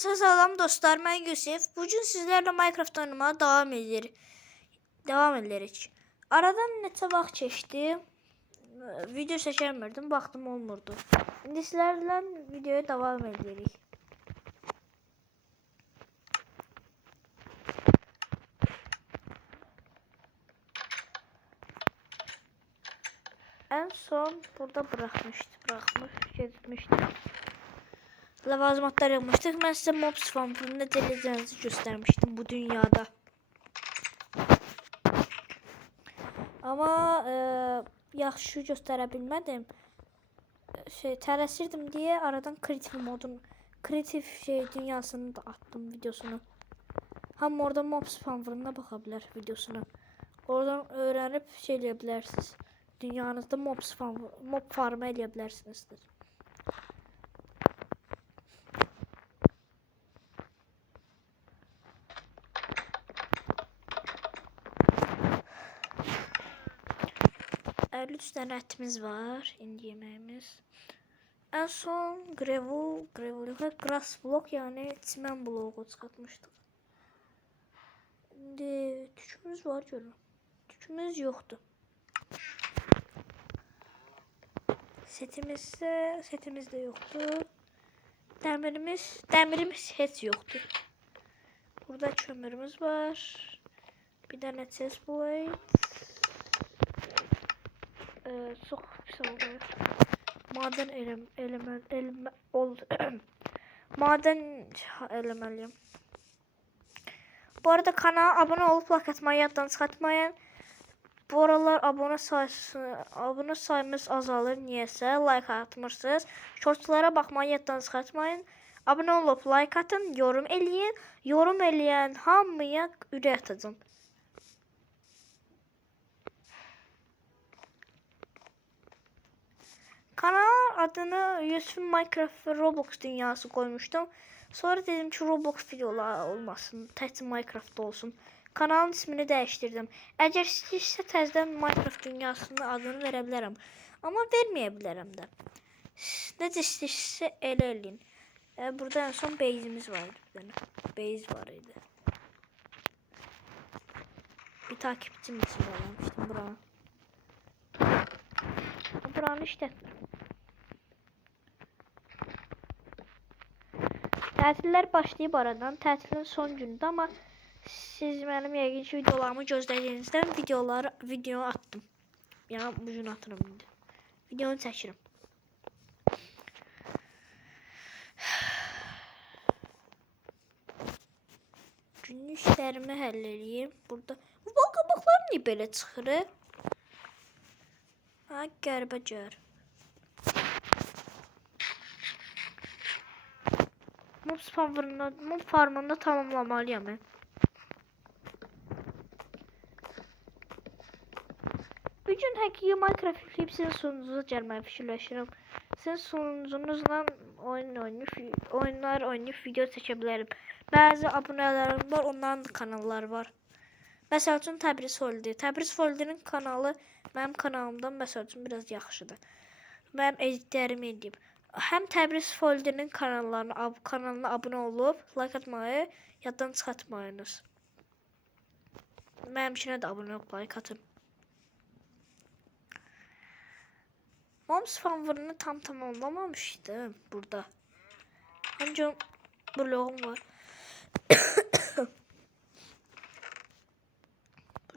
Salam dostlar, mən Yusuf. Bugün sizlərlə Minecraft oynamaya davam edirik. Aradan neçə vaxt keçdi. Video çəkmirdim, vaxtım olmurdu. İndi sizlərlə videoya davam edirik. En son burada bırakmıştık. Lavazımatlar yapmıştık. Ben size mob spawn'ını ne deleceğinizi göstermiştim bu dünyada. Ama yaxşı göstərə bilmədim. Tələsirdim deyə aradan kreativ dünyasını da attım videosunu. Ham orada mob spawn'ına baxa bilər videosuna. Oradan öyrənib eləyə bilərsiniz. Dünyanızda mob farm eləyə bilərsinizdir. Üç tane etimiz var. İndi yemeğimiz. En son grass block yani çimen bloğu çıkartmıştık. İndi tükümüz var görün. Tükümüz yoktu. Setimiz de yoktu. Demirimiz hiç yoktu. Burada kömürümüz var. Bir tane chest plate. Çok pis oldu. Maden oldu. Maden eləməliyim. Bu arada kanala abone olup like atmayı yaddan çıxartmayın. Bu aralar abone sayımız azalır. Niyəsə like atmırsınız. Shortslara baxmayı yaddan çıxartmayın. Abone olup like atın, yorum eləyin. Yorum eləyən hamıya ürək atacağım. Kanal adını Yusuf'un Minecraft ve Roblox dünyası koymuştum. Sonra dedim ki Roblox videolar olmasın, təkcə Minecraft olsun. Kanalın ismini dəyişdirdim. Əgər istəyirsə təzədən Minecraft dünyasının adını verə bilərəm. Amma verməyə bilərəm də. Necə istəyirsə elə eləyin. Burada en son base'imiz vardı. Bir tane base var idi. Bir takipçim için öğrenmiştim buranı. Buranı işletmem. Tətilər başlayıb aradan. Tətilin son gündür, amma siz mənim yəqin ki videolarımı gözlədiyinizdən video attım. Yəni bu gün atıram indi. Videonu çəkirim. Günlük işlərimi həll edeyim. Burada bu bal qabaqlar niyə belə çıxır? Ha, qəribə gör. Mob farmında tamamlamalıyam mən. Bugün həqiqi Minecraft yükləyib sizin sonunuza gəlməyi fikirləşirəm. Sizin sonunuzla oyunlar oynayıb video çəkə bilərəm. Bəzi abunələrim var, onların da kanalları var. Məsəl üçün Təbriz Holiday. Təbriz Holiday'nin kanalı mənim kanalımdan məsəl üçün biraz yaxşıdır. Mənim editlərimi edib. Həm Təbriz Holiday'nin kanalına abunə olub like atmayı yaddan çıxartmayınız. Mənimkinə də abunə olub like atın. Mob spawn'ını tam tamamlamamışdım burada. Ancaq bloğum var.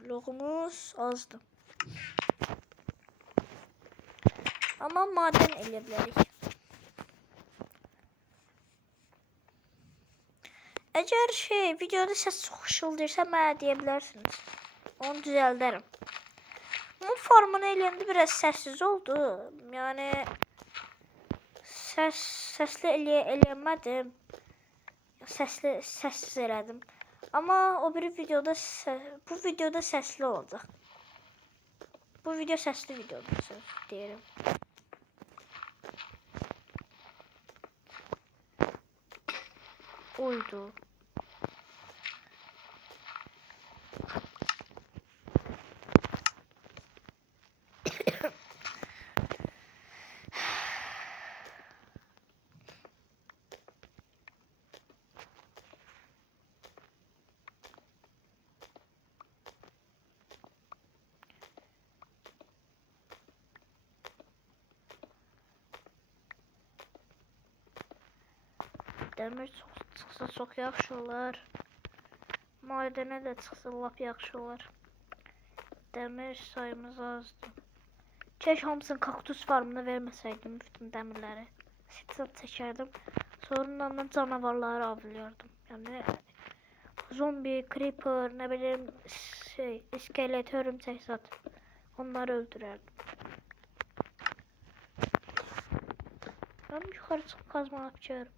Bloğumuz azdı. Ama maden elə bilərik. Əgər videoda səs çox şıldırsa mənə deyə bilərsiniz. Onu düzəldərəm. Bu formunu eləyəndə biraz səssiz oldu. Yəni səsli eləyəmədim. Səssiz elədim. Amma o bir videoda bu videoda səsli olacaq. Bu video səsli videodur deyirəm. Oydu. Dəmir çıxsa çox yaxşı olar. Madənə də çıxsa lap yaxşı olar. Dəmir sayımız azdır. Keşke hamısını kaktus farmına vermeseydim bütün dəmirləri. Sitsat çəkərdim. Sonra ondan canavarları avlıyordum. Yani zombi, creeper, ne bileyim iskelet, örümcek zat. Onları öldürerdim. Ben yukarı çıkıp kazma yapıyorum.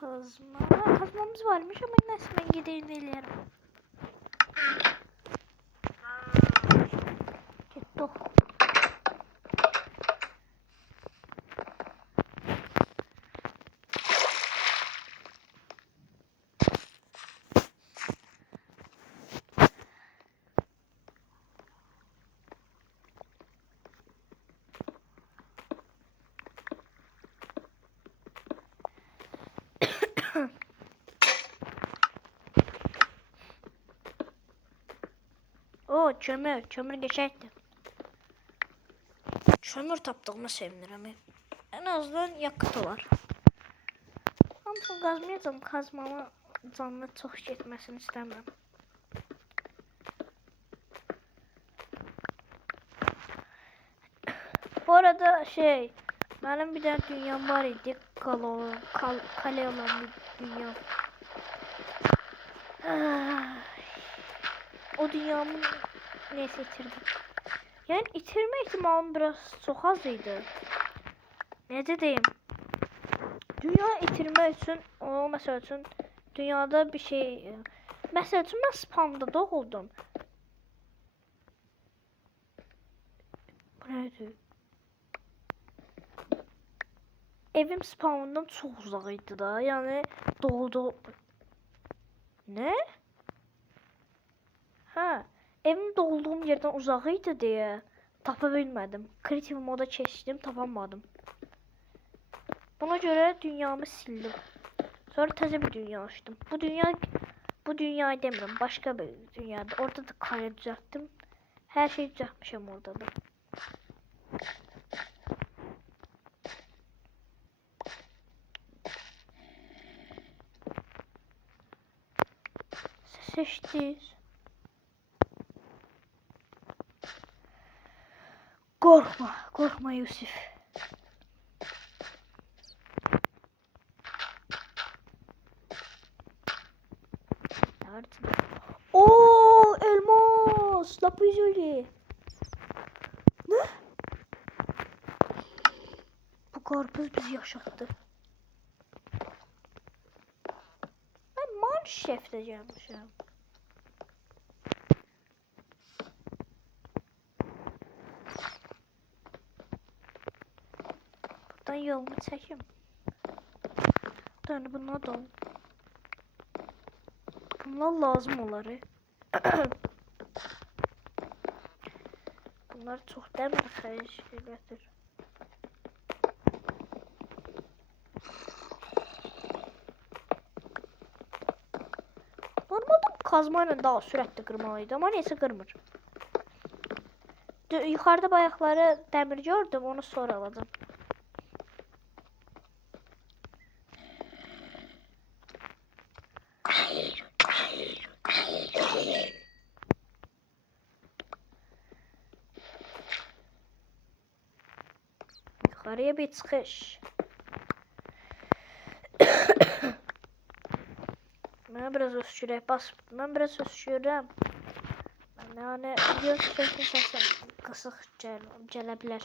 Kazmamız varmış ama neyse ben gideyim eleyelim. Gittik. O kömür geçerdi. Kömür tapdığıma sevinirim. En azından yakıt olar. Ama kazmayacağım. Kazmama canlı çox getməsini istəmirəm. Bu arada benim bir tane dünyam var idi. Kale olan bir dünya. O dünyamı neyse itirdim. Yani itirme ihtimalim biraz çok az idi. Ne diyeyim? Dünya itirme için, o mesela için dünyada bir şey, mesela için ben spamda doğuldum. Bu neydi? Evim spamından çok uzağıydı da, yani doğdu. Ne? Ha, evim doğduğum yerden uzağıydı diye tapa bilmedim. Creative moda geçtim, tapamadım. Buna göre dünyamı sildim. Sonra taze bir dünya açtım. Bu dünyayı demiyorum. Başka bir dünyada. Orada da kare düzelttim. Her şeyi düzeltmişim orada da. Seçtiyiz. Korkma Yusuf. Oo, elmas. Lapis. Ne? Bu karpuz bizi yaşattı. Ben Manşef diyeceğim. Buradan yolumu çekeyim. Yani bunlar da bunlar lazım oları. Bunlar çok demir xərclidir. Normalde kazmayla daha sürətli qırmalıydı ama neyse qırmır. Yukarıda bayaqları demir gördüm, onu sonra alacağım. Yukarıya bir çıkış. Ben biraz öskürek ben biraz öskürəm. Yani video çəkən səsim qısıq gələ bilər.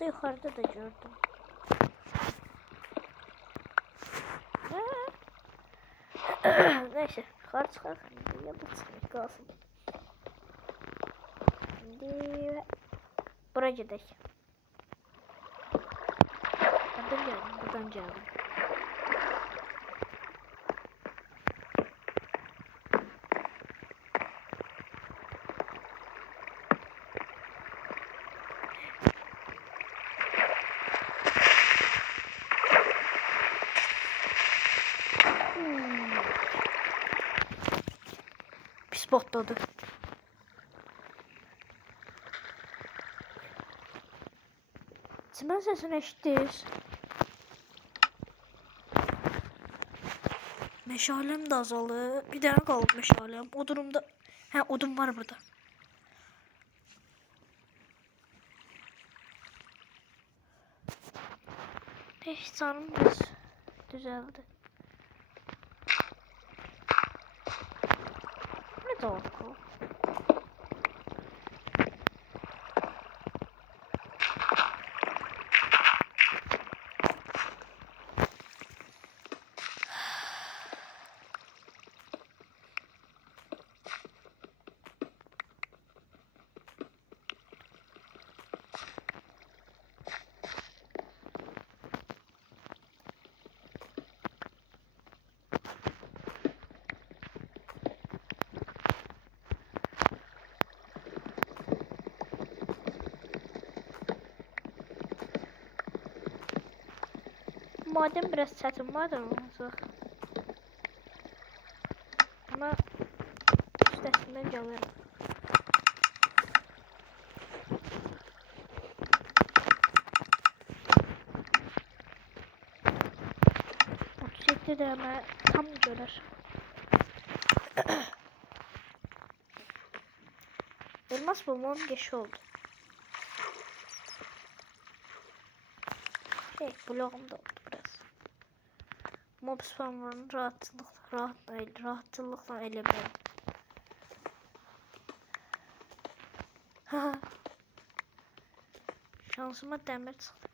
Orada yukarıda da gördüm. Neyse yukarı çıkalım. Ya bu çıkmak kalsın. Şimdi buraya gidelim. Buradan geldim. Pis patladı. Çimen sesini eşittir. Meşalem de azaldı. Bir tane kaldı meşalem. O durumda... He, odun var burada. Neyse, canım biraz düzeldi. Ne oldu? Madem biraz çətin maden olacaq. Ama üstəsindən gələrəm. Otuzda dənə tam görər. Elmas bulmam geç oldu. Bloğum da oldu biraz. Mob spamlarını rahatlıkla elemedim. Şansıma demir çıktı.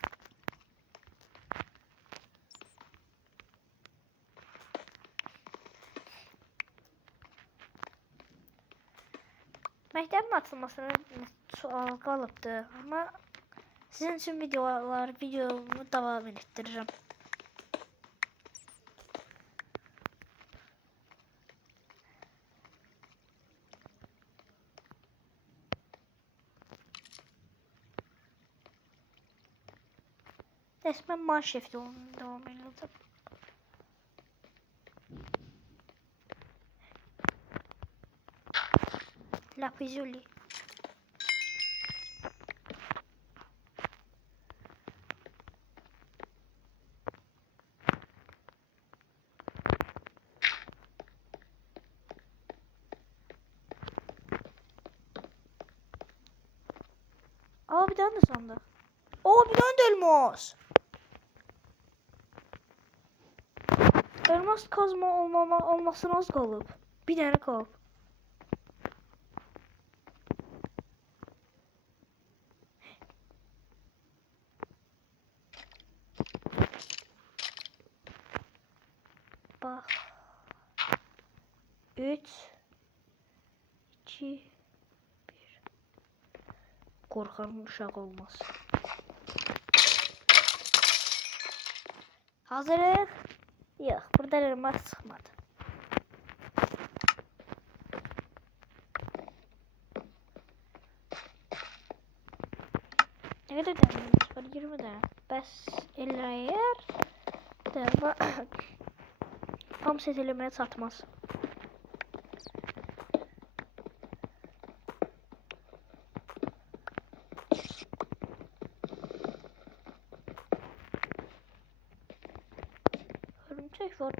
Məktəbin açılmasına sual qalıbdı, ama sizin için videomu devam ettireceğim. Resmen Minecraft devam edeceğim. Lapizuli. Aa, bir tane de sandık. Oo, bir tane de elmas. Elmas kazma olmasına az kalıp. Bir tane kalıp. Bak. 3 2 1. Korkan uşak olmaz. Hazırız. Yok, burada elmas çıkmadı. Ne kadar elmas var? 20 tane. Bəs 50 yer. Ama tam set elemeye satmaz. Örümcek var.